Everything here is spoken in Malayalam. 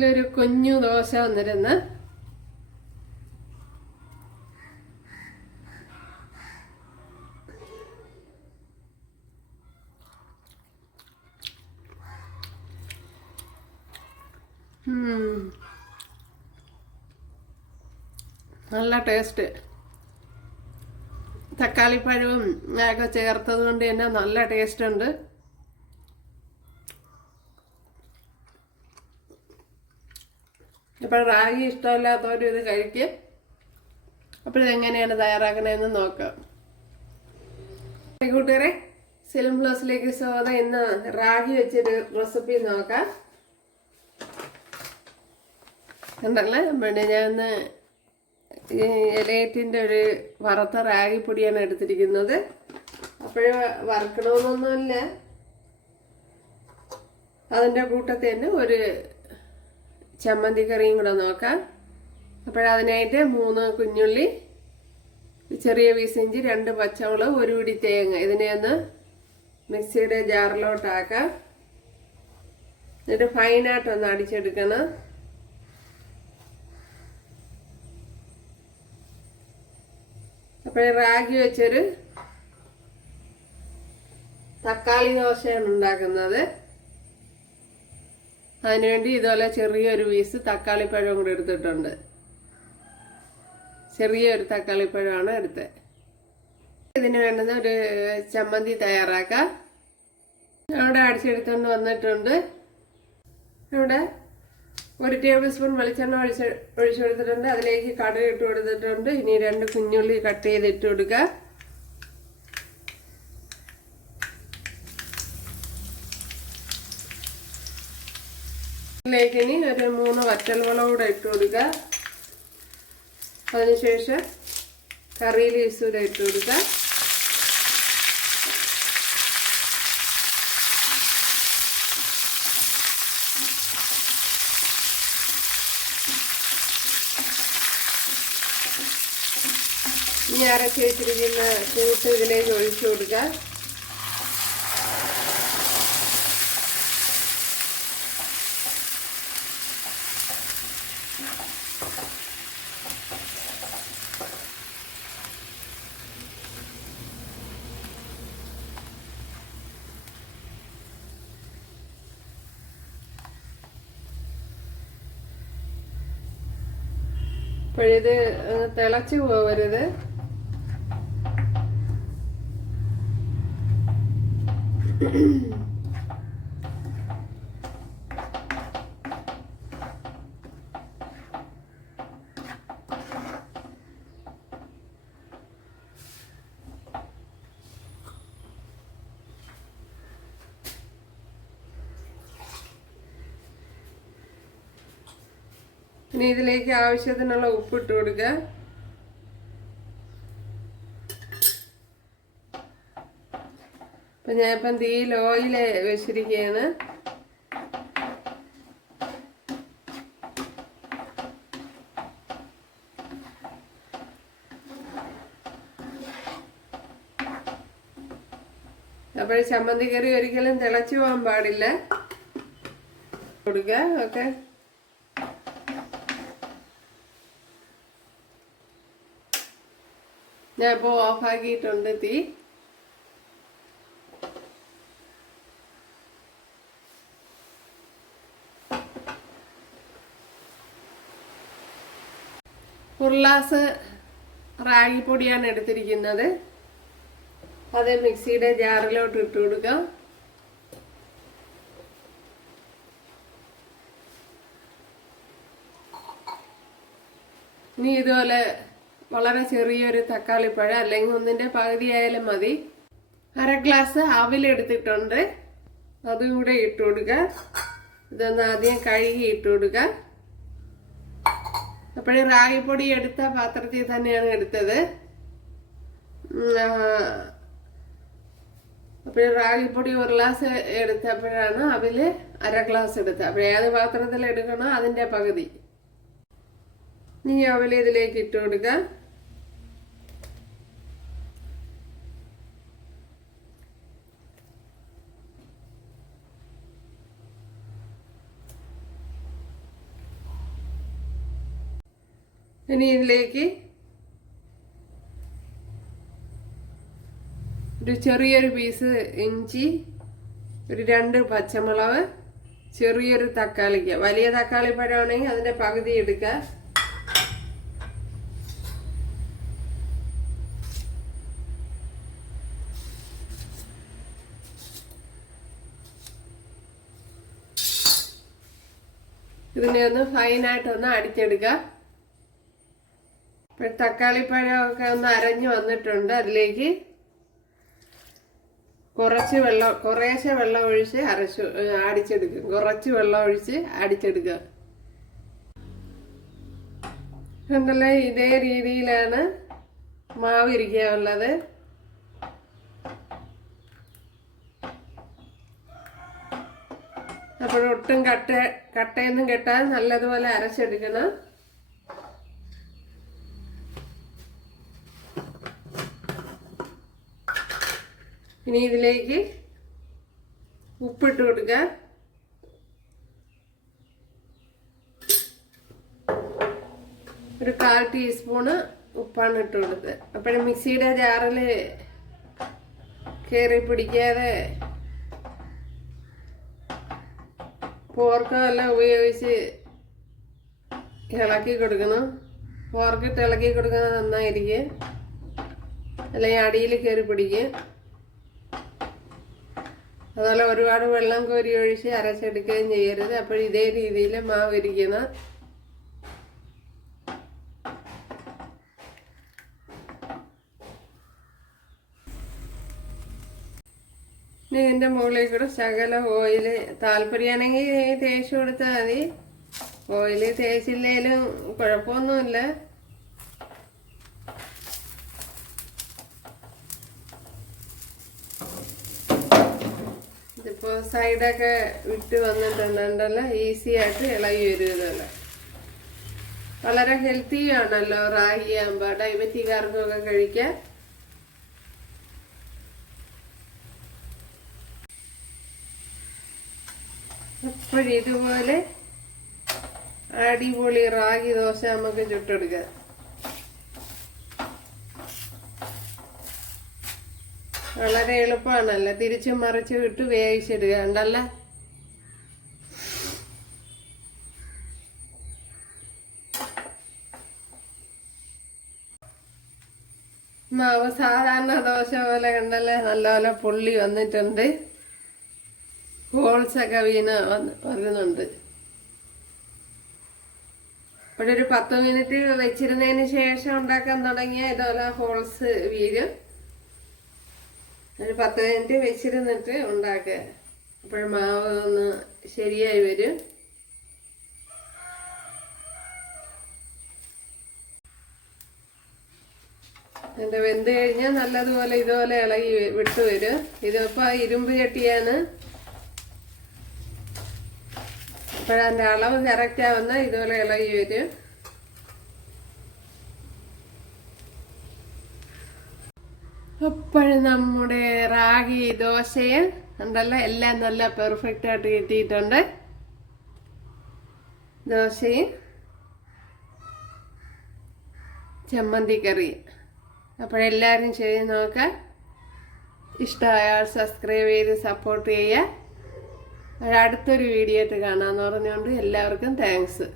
ഇതിലൊരു കുഞ്ഞു ദോശ വന്നിരുന്ന്. നല്ല ടേസ്റ്റ്. തക്കാളിപ്പഴവും ഒക്കെ ചേർത്തത് കൊണ്ട് തന്നെ നല്ല ടേസ്റ്റ് ഉണ്ട്. ഇപ്പോൾ റാഗി ഇഷ്ടമല്ലാത്തവരും ഇത് കഴിക്കും. അപ്പോൾ ഇതെങ്ങനെയാണ് തയ്യാറാക്കണതെന്ന് നോക്കാം. കൂട്ടുകാരെ സിലിം ബ്ലൗസിലേക്ക് സ്വാഗതം. ഇന്ന് റാഗി വെച്ചൊരു റെസിപ്പി നോക്കാം. ഉണ്ടല്ലേ പിന്നെ ഞാൻ ഇലയറ്റിന്റെ ഒരു വറുത്ത റാഗി പൊടിയാണ് എടുത്തിരിക്കുന്നത്. അപ്പോഴ് വറുക്കണമെന്നൊന്നുമില്ല. അതിന്റെ കൂട്ടത്തിൽ തന്നെ ഒരു ചമ്മന്തി കറിയും കൂടെ നോക്കാം. അപ്പോഴതിനായിട്ട് മൂന്ന് കുഞ്ഞുള്ളി ചെറിയ വീസഞ്ചി രണ്ട് പച്ചമുളക് ഒരു പിടി തേങ്ങ. ഇതിനെ ഒന്ന് മിക്സിയുടെ ജാറിലോട്ടാക്കാം എന്നിട്ട് ഫൈനായിട്ടൊന്ന് അടിച്ചെടുക്കണം. അപ്പോഴേ റാഗി വെച്ചൊരു തക്കാളി ദോശയാണ് ഉണ്ടാക്കുന്നത്. അതിനുവേണ്ടി ഇതുപോലെ ചെറിയൊരു പീസ് തക്കാളിപ്പഴം കൂടി എടുത്തിട്ടുണ്ട്. ചെറിയൊരു തക്കാളിപ്പഴമാണ് എടുത്തത് ഇതിന് വേണ്ടുന്ന ഒരു ചമ്മന്തി തയ്യാറാക്കാം. അവിടെ അടിച്ചെടുത്തുകൊണ്ട് വന്നിട്ടുണ്ട്. ഇവിടെ ഒരു ടേബിൾ സ്പൂൺ വെളിച്ചെണ്ണ ഒഴിച്ച് ഒഴിച്ചു കൊടുത്തിട്ടുണ്ട് അതിലേക്ക് കടുക് ഇട്ട് കൊടുത്തിട്ടുണ്ട്. ഇനി രണ്ട് കുഞ്ഞുള്ളി കട്ട് ചെയ്ത് ഇട്ട് കൊടുക്കുക ഇതിലേക്ക് ഇനി ഒരു മൂന്ന് വറ്റൽമുളക് കൂടെ ഇട്ട് കൊടുക്കുക അതിനുശേഷം കറി ലീവ്സ് കൂടെ ഇട്ട് കൊടുക്കുക ഇനി അരച്ച് കൂട്ട് ഇതിലേക്ക് ഒഴിച്ചു കൊടുക്കുക അപ്പോഴിത് തിളച്ച് പോവരുത്. ഇനി ഇതിലേക്ക് ആവശ്യത്തിനുള്ള ഉപ്പ് ഉപ്പിട്ട് കൊടുക്കുക അപ്പം ഞാനിപ്പം തീയിൽ ഓയിൽ വെച്ചിരിക്കുകയാണ് അപ്പോൾ ചമ്മന്തി കറി ഒരിക്കലും തിളച്ചു പോകാൻ പാടില്ല. കൊടുക്കുക ഓക്കെ. ഞാൻ ഇപ്പോൾ ഓഫാക്കിയിട്ടുണ്ട് തീ. ഉർലാസ് റാഗിപ്പൊടിയാണ് എടുത്തിരിക്കുന്നത്. അത് മിക്സിയുടെ ജാറിലോട്ട് ഇട്ട് കൊടുക്കാം. ഇനി ഇതുപോലെ വളരെ ചെറിയൊരു തക്കാളിപ്പഴം അല്ലെങ്കിൽ ഒന്നിന്റെ പകുതിയായാലും മതി. അര ഗ്ലാസ് അവിലെടുത്തിട്ടുണ്ട് അതും കൂടെ ഇട്ട് കൊടുക്കുക. ഇതൊന്ന് ആദ്യം കഴുകി ഇട്ട് കൊടുക്കുക. അപ്പോഴേ റാഗിപ്പൊടി എടുത്ത പാത്രത്തിൽ തന്നെയാണ് എടുത്തത്. അപ്പോഴേ റാഗിപ്പൊടി ഒരു ഗ്ലാസ് എടുത്തപ്പോഴാണ് അവിൽ അര ഗ്ലാസ് എടുത്തത്. അപ്പോൾ ഏത് പാത്രത്തിൽ എടുക്കണോ അതിന്റെ പകുതി. നീ അവൽ ഇതിലേക്ക് ഇട്ട് കൊടുക്കുക. ഇനി ഇതിലേക്ക് ഒരു ചെറിയൊരു പീസ് ഇഞ്ചി ഒരു രണ്ട് പച്ചമുളക് ചെറിയൊരു തക്കാളിക്ക്. വലിയ തക്കാളി പഴമാണെങ്കിൽ അതിന്റെ പകുതി എടുക്കുക ഇതിനെ ഒന്ന് ഫൈനായിട്ടൊന്ന് അടിച്ചെടുക്കുക ഇപ്പോൾ തക്കാളി പഴമൊക്കെ ഒന്ന് അരഞ്ഞു വന്നിട്ടുണ്ട്. അതിലേക്ക് കുറച്ച് വെള്ളം കുറേശ്ശെ വെള്ളം ഒഴിച്ച് അരച്ചു അടിച്ചെടുക്കും കുറച്ച് വെള്ളം ഒഴിച്ച് അടിച്ചെടുക്കുക. കണ്ടല്ലേ ഇതേ രീതിയിലാണ് മാവ് ഇരിക്കാനുള്ളത്. അപ്പോഴൊട്ടും കട്ട കട്ടയൊന്നും കെട്ടാൻ നല്ലതുപോലെ അരച്ചെടുക്കണം. ഇനി ഇതിലേക്ക് ഉപ്പിട്ട് കൊടുക്കുക ഒരു കാൽ ടീസ്പൂണ് ഉപ്പാണ് ഇട്ട് കൊടുത്തത്. അപ്പോഴും മിക്സിയുടെ ജാറിൽ കയറി പിടിക്കാതെ പോർക്കോ എല്ലാം ഉപയോഗിച്ച് ഇളക്കി കൊടുക്കണം. പോർക്കിട്ട് ഇളക്കി കൊടുക്കുന്നത് നന്നായിരിക്കും. അല്ലെങ്കിൽ അടിയിൽ കയറി പിടിക്കും. അതുപോലെ ഒരുപാട് വെള്ളം കോരി ഒഴിച്ച് അരച്ചെടുക്കുകയും ചെയ്യരുത്. അപ്പോൾ ഇതേ രീതിയിൽ മാവ് ഇരിക്കുന്ന. ഇനി ഇതിന്റെ മുകളിൽ കൂടെ ശകല ഓയിൽ താല്പര്യമാണെങ്കിൽ തേച്ച് കൊടുത്താൽ മതി. ഓയിൽ തേച്ചില്ലേലും കുഴപ്പമൊന്നുമില്ല. ഇതിപ്പോൾ സൈഡൊക്കെ വിട്ട് വന്നിട്ടുണ്ടല്ലോ ഈസി ആയിട്ട് ഇളകി വരുന്നതല്ല. വളരെ ഹെൽത്തി ആണല്ലോ റാഗി ആകുമ്പോൾ ഡയബറ്റിക്കാർക്കൊക്കെ കഴിക്കാൻ. എപ്പോഴും ഇതുപോലെ അടിപൊളി റാഗി ദോശ നമുക്ക് ചുട്ടെടുക്കാം. വളരെ എളുപ്പമാണല്ലോ? തിരിച്ചും മറിച്ചും ഇട്ട് വേവിച്ചിടുക ഉണ്ടല്ല മാവ് സാധാരണ ദോശ പോലെ കണ്ടല്ലേ? നല്ലപോലെ പുള്ളി വന്നിട്ടുണ്ട്. ഹോൾസ് ഒക്കെ വീണ് വരുന്നുണ്ട്. ഇവിടെ ഒരു പത്ത് മിനിറ്റ് വെച്ചിരുന്നതിന് ശേഷം ഉണ്ടാക്കാൻ തുടങ്ങിയ ഇതുപോലെ ഹോൾസ് വീഴും. ഒരു പത്ത് മിനിറ്റ് വെച്ചിരുന്നിട്ട് ഉണ്ടാക്കുക അപ്പോൾ മാവ് ഒന്ന് ശരിയായി വരും. എന്റെ വെന്ത് കഴിഞ്ഞാൽ നല്ലതുപോലെ ഇതുപോലെ ഇളകി വിട്ടു വരും. ഇതിപ്പോൾ ഇരുമ്പ് ചട്ടിയാണ്. അപ്പോഴതിന്റെ അളവ് കറക്റ്റ് ആവുന്ന ഇതുപോലെ ഇളകി വരും. അപ്പോഴും നമ്മുടെ റാഗി ദോശയും ഉണ്ടല്ലോ എല്ലാം നല്ല പെർഫെക്റ്റ് ആയിട്ട് കിട്ടിയിട്ടുണ്ട്. ദോശയും ചമ്മന്തിക്കറി. അപ്പോഴെല്ലാവരും ചെയ്ത് നോക്കാം. ഇഷ്ടമായാൽ സബ്സ്ക്രൈബ് ചെയ്ത് സപ്പോർട്ട് ചെയ്യുക. അടുത്തൊരു വീഡിയോ ആയിട്ട് കാണാമെന്ന് പറഞ്ഞുകൊണ്ട് എല്ലാവർക്കും താങ്ക്സ്